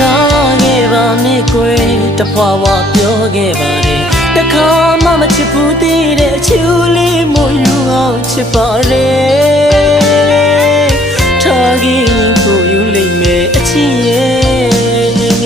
ထားခဲ့ပါနဲ့ကွယ်တဖွာဝါပြောခဲ့ပါတယ်တခါမှမချစ်ဘူးသေးတဲ့အချူလေးမို့ယူအောင်ချစ်ပါတယ်ထားခဲ့ရင်ကိုယူလိမ့်မယ်အချစ်ရဲ့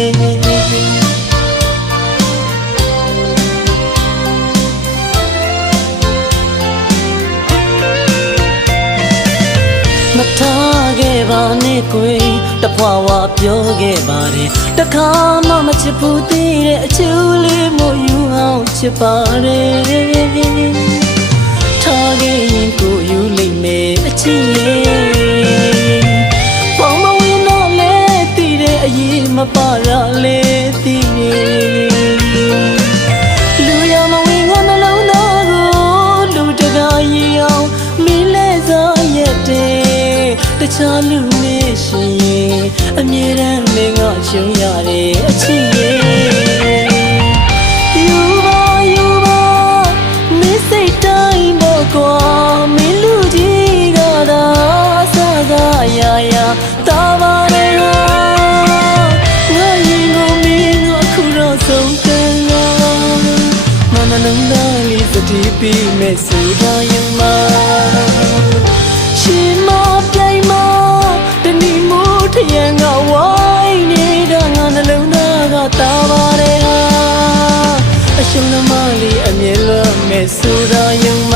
မထားခဲ့ပါနဲ့ကွယ်တဖွာဝါပြောခဲ့ပါတယ်တခါမှမချစ်ဘူးသေးတဲ့အချူလေးမို့ယူအောင်ချစ်ပါတယ်ထားခဲ့ရင်ကိုယူလိမ့်မယ်အချစ်ရဲ့ပေါင်းမဝင်တော့လဲတည်တဲ့အရေးမပါရလဲတည်လူရမဝင်ငါနှလုံးသားကိုလူတကားရီအောင်မင်းလဲစားရက်တဲ့တခြားလူနဲ့ရှင်ရင်အမြဲတမ်းမင်းကရှုံးရတဲ့အချစ်ရဲ့ယူပါယူပါမင်းစိတ်တိုင်းတော့ကွာမင်းလူကြီးကသာစကားရရတာပါလေငါရင်ကိုမင်းကခုတော့ဆုံးတယ်ငါနှလုံးသားလေးစတိပြီးမဲ့ဆိုတာရင်မရှင်မပြိုင်မတဏီမိုးထရန်ကဝိုင်းနေတာငါနှလုံးသားကတာပါတယ်ဟာအရှင်သမားလေးအမြဲလွတ်မဲ့ဆိုတာရင်မ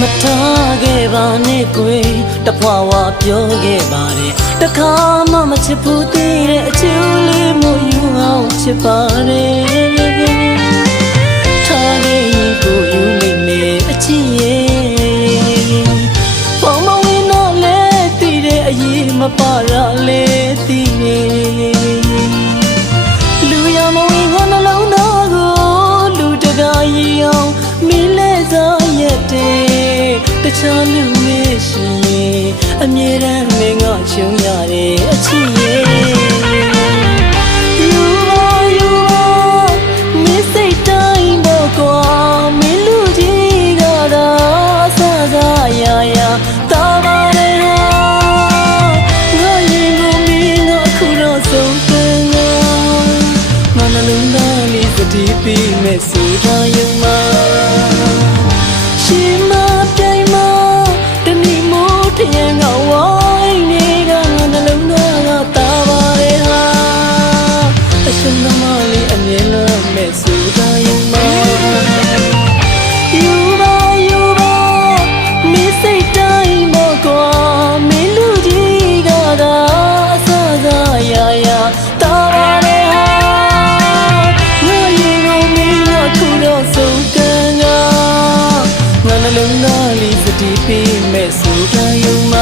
မထားခဲ့ပါနဲ့ကွယ်တဖွာဝါပြောခဲ့ပါတယ်တခါမှမချစ်ဘူးသေးတဲ့အချူလေးမို့ယူအောင်ချစ်ပါတယ်ထားခဲ့ရင်ကိုယူလိမ့်မယ်အချစ်ရဲ့ပေါင်းမဝင်တော့လဲတည်တဲ့အရေးမပါရလဲတည်နေလူရမဝင်ငါနှလုံးသားကိုလူတကားရီအောင်မင်းလဲစားရက်တဲ့တခြားလူနဲ့ရှင်ရင်အမြဲတမ်းမင်းကရှုံးရတဲ့အချစ်ရဲ့ယူပါယူပါမင်းစိတ်တိုင်းတော့ကွာမင်းလူကြီးကသာစကားရရတာပါလေဟာငါရင်ကိုမင်းကခုတော့ဆုံးတယ်ငါနှလုံးသားလေးစတိပြီးမဲ့ဆိုတာရင်မရှင်မပြိုင်မတဏီမိုးထရန်ကဝိုင်းနေတာငါနှလုံးသားကတာပါတယ်ဟာအရှင်သမားလေးအမြဲလွတ်မဲ့ဆိုတာရင်မယူပါယူပါမင်းစိတ်တိုင်းတော့ကွာမင်းလူကြီးကသာစကားရရတာပါတယ်ဟာငါရင်ကိုမင်းကခုတော့ဆုံးတယ်ငါနှလုံးသားလေးစတိပြီးမဲ့ဆိုတာရင်မ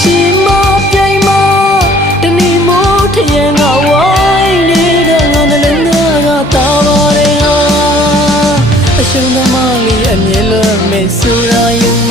ရှင်မပြိုင်မတဏီမိုးထရန်ကဝိုင်းနေတာငါနှလုံးသားကတာပါတယ်ဟာအရှင်သမားလေးအမြဲလွတ်မဲ့ဆိုတာရင်မ